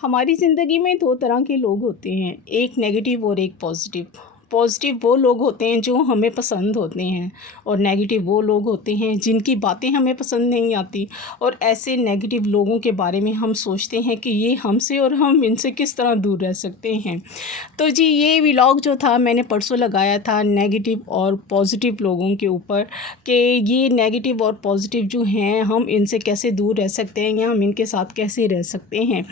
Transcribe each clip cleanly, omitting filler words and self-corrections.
हमारी ज़िंदगी में दो तरह के लोग होते हैं, एक नेगेटिव और एक पॉजिटिव। पॉजिटिव वो लोग होते हैं जो हमें पसंद होते हैं और नेगेटिव वो लोग होते हैं जिनकी बातें हमें पसंद नहीं आती। और ऐसे नेगेटिव लोगों के बारे में हम सोचते हैं कि ये हमसे और हम इनसे किस तरह दूर रह सकते हैं। तो जी ये व्लॉग जो था मैंने परसों लगाया था नेगेटिव और पॉजिटिव लोगों के ऊपर कि ये नेगेटिव और पॉजिटिव जो हैं हम इनसे कैसे दूर रह सकते हैं या हम इनके साथ कैसे रह सकते हैं।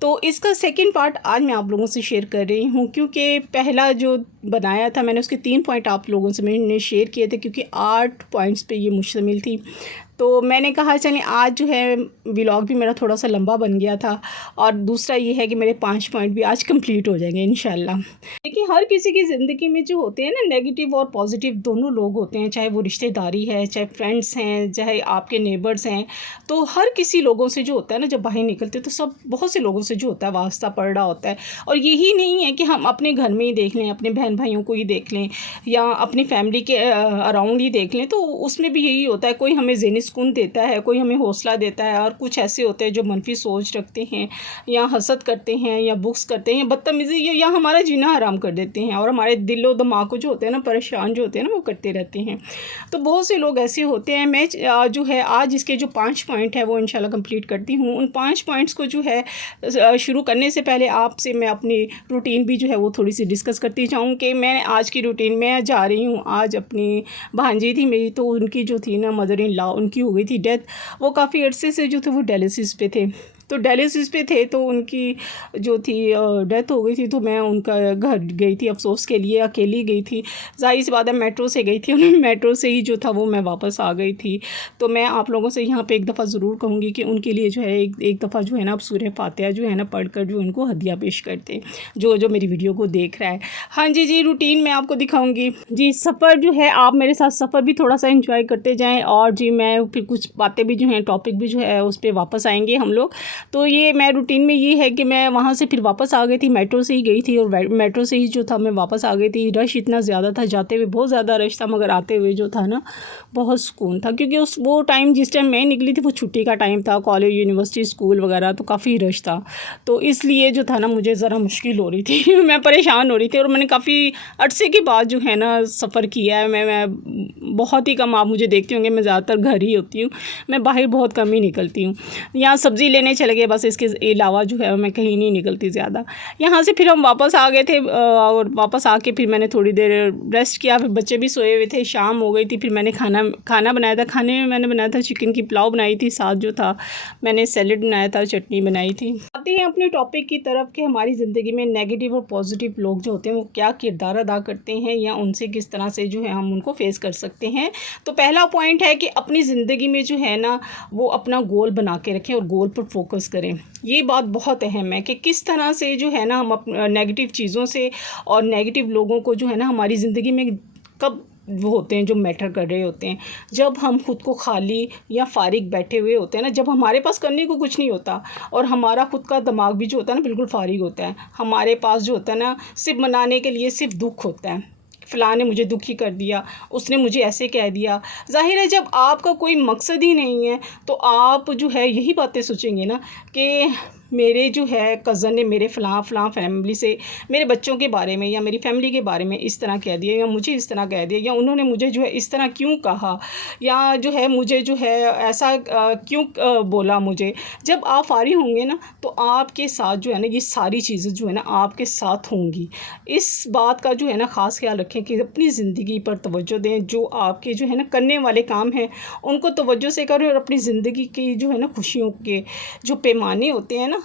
तो इसका सेकंड पार्ट आज मैं आप लोगों से शेयर कर रही हूँ, क्योंकि पहला जो बनाया था मैंने उसके 3 पॉइंट आप लोगों से मैंने शेयर किए थे, क्योंकि 8 पॉइंट्स पे ये मुश्तमिल थी। तो मैंने कहा चलें आज जो है व्लॉग भी मेरा थोड़ा सा लंबा बन गया था और दूसरा ये है कि मेरे 5 पॉइंट भी आज कंप्लीट हो जाएंगे इंशाल्लाह। देखिए हर किसी की ज़िंदगी में जो होते हैं ना नेगेटिव और पॉजिटिव दोनों लोग होते हैं, चाहे वो रिश्तेदारी है, चाहे फ्रेंड्स हैं, चाहे आपके नेबर्स हैं। तो हर किसी लोगों से जो होता है ना जब बाहर निकलते तो सब बहुत से लोगों से जो होता है वास्ता पड़ रहा होता है। और यही नहीं है कि हम अपने घर में ही देख लें, अपने बहन भाइयों को ही देख लें या अपनी फैमिली के अराउंड ही देख लें, तो उसमें भी यही होता है। कोई हमें ज़हनी सुकून देता है, कोई हमें हौसला देता है, और कुछ ऐसे होते हैं जो मनफी सोच रखते हैं या हसद करते हैं या बुक्स करते हैं या बदतमीज़ी या हमारा जीना हराम कर देते हैं और हमारे दिलो दिमाग को जो होते हैं ना परेशान जो होते हैं ना वो करते रहते हैं। तो बहुत से लोग ऐसे होते हैं। मैं जो है आज इसके जो 5 पॉइंट है वो इंशाल्लाह कंप्लीट करती हूँ। उन 5 पॉइंट्स को जो है शुरू करने से पहले आपसे मैं अपनी रूटीन भी जो है वो थोड़ी सी डिस्कस करती जाऊँ कि मैं आज की रूटीन में जा रही हूँ। आज अपनी भांजी थी मेरी, तो उनकी जो थी ना मदर इन लॉ, उनकी हो गई थी डेथ। वो काफ़ी अर्से से जो थे वो डायलिसिस पे थे, तो डायलिसिस पे थे तो उनकी जो थी डेथ हो गई थी। तो मैं उनका घर गई थी अफसोस के लिए, अकेली गई थी। ज़ाहिर सी बात है मेट्रो से गई थी और मेट्रो से ही जो था वो मैं वापस आ गई थी। तो मैं आप लोगों से यहाँ पे एक दफ़ा ज़रूर कहूँगी कि उनके लिए जो है एक दफ़ा जो है ना आप सूरह फातिहा जो है ना पढ़कर जो उनको हदिया पेश करते, जो मेरी वीडियो को देख रहा है। हाँ जी जी रूटीन मैं आपको दिखाऊँगी जी। सफ़र जो है आप मेरे साथ सफ़र भी थोड़ा सा इंजॉय करते जाएँ, और जी मैं फिर कुछ बातें भी जो हैं टॉपिक भी जो है उस पर वापस आएँगे हम लोग। तो ये मैं रूटीन में ये है कि मैं वहाँ से फिर वापस आ गई थी, मेट्रो से ही गई थी और मेट्रो से ही जो था मैं वापस आ गई थी। रश इतना ज़्यादा था, जाते हुए बहुत ज़्यादा रश था, मगर आते हुए जो था ना बहुत सुकून था, क्योंकि वो टाइम जिस टाइम मैं निकली थी वो छुट्टी का टाइम था, कॉलेज यूनिवर्सिटी स्कूल वगैरह, तो काफ़ी रश था। तो इसलिए जो था ना मुझे ज़रा मुश्किल हो रही थी मैं परेशान हो रही थी। और मैंने काफ़ी अरसे के बाद जो है ना सफ़र किया है। मैं बहुत ही कम, आप मुझे देखते होंगे मैं ज़्यादातर घर ही होती हूँ, मैं बाहर बहुत कम ही निकलती हूँ। यहाँ सब्ज़ी लेने चले गए बस, इसके अलावा जो है मैं कहीं नहीं निकलती ज़्यादा। यहाँ से फिर हम वापस आ गए थे और वापस आके फिर मैंने थोड़ी देर रेस्ट किया। फिर बच्चे भी सोए हुए थे, शाम हो गई थी। फिर मैंने खाना बनाया था। खाने में मैंने बनाया था चिकन की पुलाव बनाई थी, साथ जो था मैंने सैलेड बनाया था, चटनी बनाई थी। आते हैं अपने टॉपिक की तरफ कि हमारी ज़िंदगी में नेगेटिव और पॉजिटिव लोग जो होते हैं वो क्या किरदार अदा करते हैं या उनसे किस तरह से जो है हम उनको फेस कर सकते हैं। तो पहला पॉइंट है कि अपनी ज़िंदगी में जो है ना वो अपना गोल बना के रखें और गोल पर फोकस करें। ये बात बहुत अहम है कि किस तरह से जो है ना हम नेगेटिव चीज़ों से और नेगेटिव लोगों को जो है ना हमारी ज़िंदगी में कब वो होते हैं जो मैटर कर रहे होते हैं, जब हम खुद को खाली या फारिग बैठे हुए होते हैं ना, जब हमारे पास करने को कुछ नहीं होता और हमारा खुद का दिमाग भी जो होता है ना बिल्कुल फारिग होता है। हमारे पास जो होता है ना सिर्फ मनाने के लिए सिर्फ दुख होता है, फ़लाँ ने मुझे दुखी कर दिया, उसने मुझे ऐसे कह दिया। ज़ाहिर है जब आपका कोई मकसद ही नहीं है तो आप जो है यही बातें सोचेंगे ना कि मेरे जो है कज़न ने मेरे फ़लाँ फैमिली से मेरे बच्चों के बारे में या मेरी फैमिली के बारे में इस तरह कह दिया या मुझे इस तरह कह दिया या उन्होंने मुझे जो है इस तरह क्यों कहा या जो है मुझे जो है ऐसा क्यों बोला मुझे। जब आप फ़ारिग होंगे ना तो आपके साथ जो है ना ये सारी चीज़ें जो है ना आपके साथ होंगी। इस बात का जो है ना ख़ास ख्याल रखें कि अपनी ज़िंदगी पर तवज्जो दें, जो आपके जो है ना करने वाले काम हैं उनको तवज्जो से करें और अपनी ज़िंदगी की जो है ना खुशियों के जो पैमाने होते हैं ना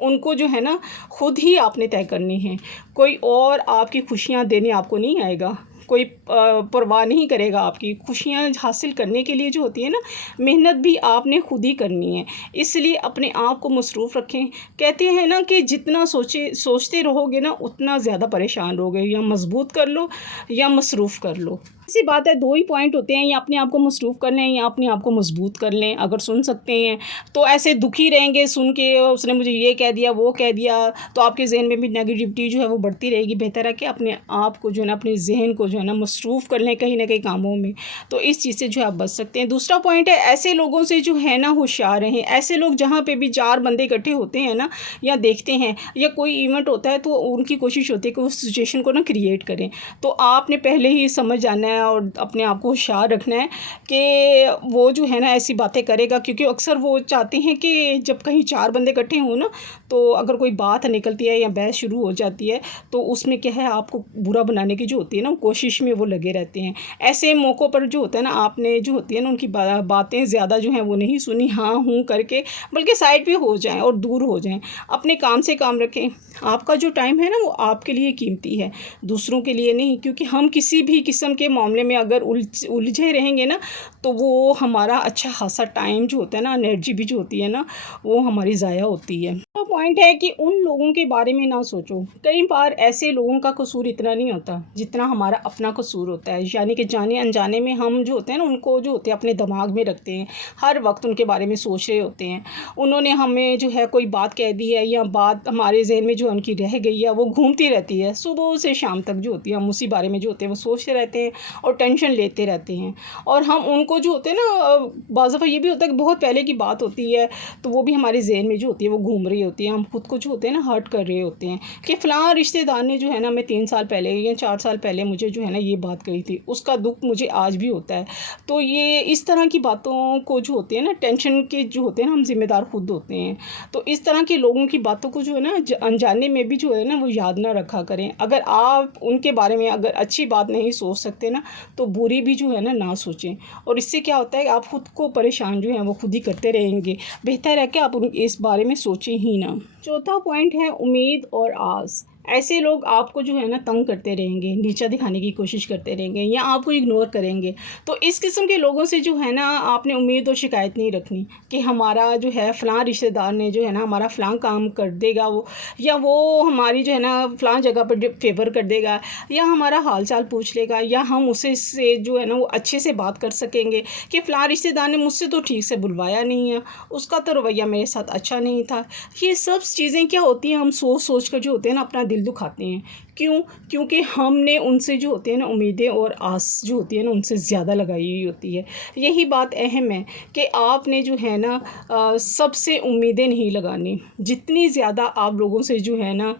उनको जो है ना खुद ही आपने तय करने हैं। कोई और आपकी खुशियाँ देने आपको नहीं आएगा, कोई परवाह नहीं करेगा आपकी खुशियाँ हासिल करने के लिए जो होती है ना मेहनत भी आपने खुद ही करनी है। इसलिए अपने आप को मसरूफ़ रखें। कहते हैं ना कि जितना सोचते रहोगे ना उतना ज़्यादा परेशान रहोगे, या मजबूत कर लो या मसरूफ़ कर लो। ऐसी बात है, दो ही पॉइंट होते हैं, या अपने आप को मसरूफ़ कर लें या अपने आप को मजबूत कर लें। अगर सुन सकते हैं तो ऐसे दुखी रहेंगे सुन के, उसने मुझे ये कह दिया वो कह दिया, तो आपके जहन में भी नेगेटिविटी जो है वो बढ़ती रहेगी। बेहतर है कि अपने आप को जो है ना अपने जहन को जो है है ना मसरूफ़ कर लें कहीं ना कहीं कामों में, तो इस चीज़ से जो है आप बच सकते हैं। दूसरा पॉइंट है, ऐसे लोगों से जो है ना होशियार रहें। ऐसे लोग जहाँ पे भी 4 बंदे इकट्ठे होते हैं ना, या देखते हैं या कोई इवेंट होता है, तो उनकी कोशिश होती है कि उस सिचुएशन को ना क्रिएट करें। तो आपने पहले ही समझ जाना है और अपने आप को होशियार रखना है कि वो जो है ना ऐसी बातें करेगा, क्योंकि अक्सर वो चाहते हैं कि जब कहीं 4 बंदे इकट्ठे हों ना, तो अगर कोई बात निकलती है या बहस शुरू हो जाती है, तो उसमें क्या है, आपको बुरा बनाने की जो होती है ना कोशिश में वो लगे रहते हैं। ऐसे मौक़ों पर जो होता है ना, आपने जो होती है ना उनकी बातें ज़्यादा जो हैं वो नहीं सुनी, हाँ हूँ करके, बल्कि साइड पे हो जाएं और दूर हो जाएं। अपने काम से काम रखें। आपका जो टाइम है ना वो आपके लिए कीमती है, दूसरों के लिए नहीं। क्योंकि हम किसी भी किस्म के मामले में अगर उलझे रहेंगे ना, तो वो हमारा अच्छा खासा टाइम जो होता है ना, एनर्जी भी जो होती है ना, वो हमारी ज़ाया होती है। पॉइंट है कि उन लोगों के बारे में ना सोचो। कई बार ऐसे लोगों का कसूर इतना नहीं होता जितना हमारा अपना कसूर होता है। यानी कि जाने अनजाने में हम जो होते हैं ना, उनको जो होते हैं अपने दिमाग में रखते हैं, हर वक्त उनके बारे में सोच रहे होते हैं। उन्होंने हमें जो है कोई बात कह दी है, या बात हमारे जहन में जो उनकी रह गई है वो घूमती रहती है, सुबह से शाम तक जो होती है हम उसी बारे में जो होते हैं वो सोचते रहते हैं और टेंशन लेते रहते हैं। और हम उनको जो होते हैं ना, बाज़ दफ़ा ये भी होता है कि बहुत पहले की बात होती है, तो वो भी हमारे जहन में जो होती है वो घूम रही होती है। हम खुद को जो होते हैं ना हर्ट कर रहे होते हैं कि फ़लाँ रिश्तेदार ने जो है ना, मैं 3 साल पहले या 4 साल पहले मुझे जो है ना ये बात कही थी, उसका दुख मुझे आज भी होता है। तो ये इस तरह की बातों को जो होते हैं ना, टेंशन के जो होते हैं ना, हम ज़िम्मेदार खुद होते हैं। तो इस तरह के लोगों की बातों को जो है ना अनजाने में भी जो है ना वो याद ना रखा करें। अगर आप उनके बारे में अगर अच्छी बात नहीं सोच सकते ना, तो बुरी भी जो है ना सोचें। और इससे क्या होता है कि आप खुद को परेशान जो है वो खुद ही करते रहेंगे। बेहतर है कि आप इस बारे में सोचें ही ना। चौथा पॉइंट है उम्मीद और आस। ऐसे लोग आपको जो है ना तंग करते रहेंगे, नीचा दिखाने की कोशिश करते रहेंगे या आपको इग्नोर करेंगे। तो इस किस्म के लोगों से जो है ना आपने उम्मीद और शिकायत नहीं रखनी कि हमारा जो है फ़लाँ रिश्तेदार ने जो है ना हमारा फ़लाँ काम कर देगा वो, या वो हमारी जो है ना फ़लाँ जगह पर फेवर कर देगा, या हमारा हाल चाल पूछ लेगा, या हम उसे से जो है ना वो अच्छे से बात कर सकेंगे कि फ़लाँ रिश्तेदार ने मुझसे तो ठीक से बुलवाया नहीं है, उसका तो रवैया मेरे साथ अच्छा नहीं था। ये सब चीज़ें क्या होती हैं, हम सोच सोच कर जो होते हैं ना अपना दिल दुखाते हैं। क्यों? क्योंकि हमने उनसे जो होते हैं ना उम्मीदें और आस जो होती है ना उनसे ज़्यादा लगाई हुई होती है। यही बात अहम है कि आपने जो है ना सबसे उम्मीदें नहीं लगानी। जितनी ज़्यादा आप लोगों से जो है ना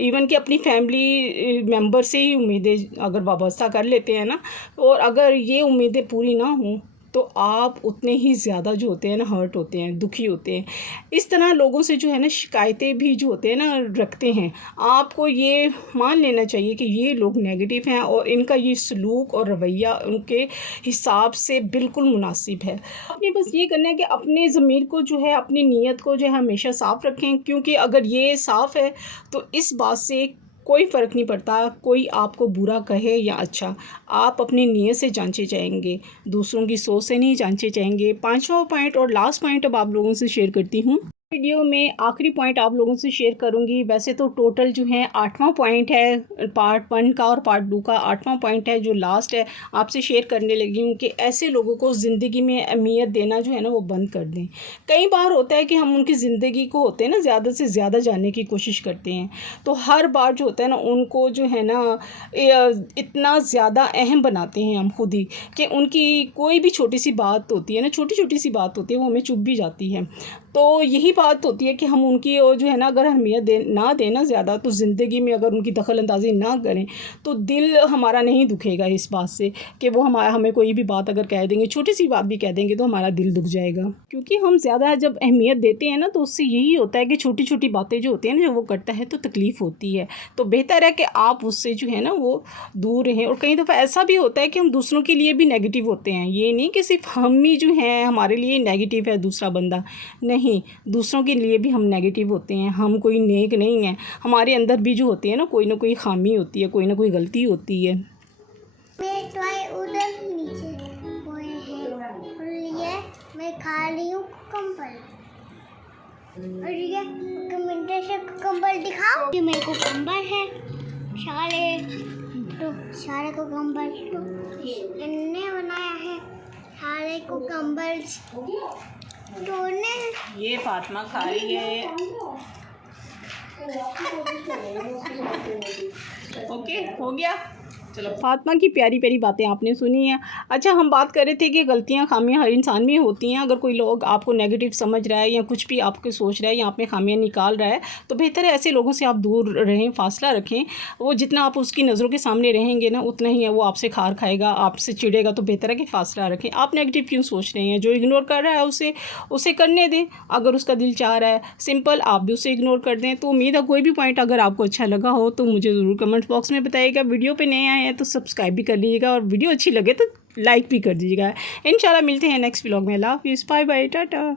इवन कि अपनी फैमिली मेंबर से ही उम्मीदें अगर वाबस्ता कर लेते हैं ना, और अगर ये उम्मीदें पूरी ना हों, तो आप उतने ही ज़्यादा जो होते हैं ना हर्ट होते हैं, दुखी होते हैं। इस तरह लोगों से जो है ना शिकायतें भी जो होते हैं ना रखते हैं। आपको ये मान लेना चाहिए कि ये लोग नेगेटिव हैं और इनका ये सलूक और रवैया उनके हिसाब से बिल्कुल मुनासिब है। आपने बस ये करना है कि अपने ज़मीर को जो है, अपनी नीयत को जो है हमेशा साफ़ रखें, क्योंकि अगर ये साफ़ है तो इस बात से कोई फ़र्क नहीं पड़ता कोई आपको बुरा कहे या अच्छा। आप अपनी नीयत से जांचे जाएंगे, दूसरों की सोच से नहीं जांचे जाएंगे। 5वां पॉइंट और लास्ट पॉइंट अब आप लोगों से शेयर करती हूँ। वीडियो में आखिरी पॉइंट आप लोगों से शेयर करूंगी। वैसे तो टोटल जो है 8वां पॉइंट है पार्ट 1 का, और पार्ट 2 का 8वां पॉइंट है जो लास्ट है, आपसे शेयर करने लगी हूँ कि ऐसे लोगों को ज़िंदगी में अहमियत देना जो है ना वो बंद कर दें। कई बार होता है कि हम उनकी ज़िंदगी को होते हैं ना ज़्यादा से ज़्यादा जानने की कोशिश करते हैं, तो हर बार जो होता है ना उनको जो है ना इतना ज़्यादा अहम बनाते हैं हम खुद ही, कि उनकी कोई भी छोटी सी बात होती है ना, छोटी छोटी सी बात होती है, वो हमें चुभ भी जाती है। तो यही बात होती है कि हम उनकी जो है ना अगर अहमियत ना देना ज़्यादा, तो ज़िंदगी में अगर उनकी दखल अंदाज़ी ना करें, तो दिल हमारा नहीं दुखेगा इस बात से कि वो हमें कोई भी बात अगर कह देंगे, छोटी सी बात भी कह देंगे, तो हमारा दिल दुख जाएगा। क्योंकि हम ज़्यादा जब अहमियत देते हैं ना, तो उससे यही होता है कि छोटी छोटी बातें जो होती हैं ना, जब वो करता है तो तकलीफ़ होती है। तो बेहतर है कि आप उससे जो है ना वो दूर रहें। और कई दफ़ा ऐसा भी होता है कि हम दूसरों के लिए भी नेगेटिव होते हैं। ये नहीं कि सिर्फ हम ही जो हैं हमारे लिए नेगेटिव है दूसरा बंदा, नहीं, दूसरों के लिए भी हम नेगेटिव होते हैं। हम कोई नेक नहीं हैं, हमारे अंदर भी जो होती है ना कोई खामी होती है, कोई ना कोई गलती होती है। उधर नीचे और ये मैं खा रही हूँ कंबल, और ये कमेंट से कंबल दिखाओ। ये मेरे को कंबल है, सारे को कंबल तो इन्होंने बनाया है, सारे को कंबल तोड़ने। ये फातिमा खा रही है। ओके, हो गया। फातिमा की प्यारी प्यारी बातें आपने सुनी हैं। अच्छा, हम बात कर रहे थे कि गलतियाँ खामियां हर इंसान में होती हैं। अगर कोई लोग आपको नेगेटिव समझ रहा है या कुछ भी आपके सोच रहा है या आप में खामियां निकाल रहा है, तो बेहतर है ऐसे लोगों से आप दूर रहें, फासला रखें। वो जितना आप उसकी नज़रों के सामने रहेंगे ना, उतना ही है वो आपसे खार खाएगा, आपसे चिढ़ेगा। तो बेहतर है कि फासला रखें। आप नेगेटिव क्यों सोच रहे हैं? जो इग्नोर कर रहा है उसे करने दें। अगर उसका दिल चाह रहा है, सिंपल, आप भी उसे इग्नोर कर दें। तो उम्मीद है कोई भी पॉइंट अगर आपको अच्छा लगा हो तो मुझे ज़रूर कमेंट बॉक्स में बताइएगा। वीडियो पे नए आए हैं तो सब्सक्राइब भी कर लीजिएगा और वीडियो अच्छी लगे तो लाइक भी कर दीजिएगा। इंशाल्लाह मिलते हैं नेक्स्ट व्लॉग में। अल्लाह हाफिज़, बाय बाय, टाटा।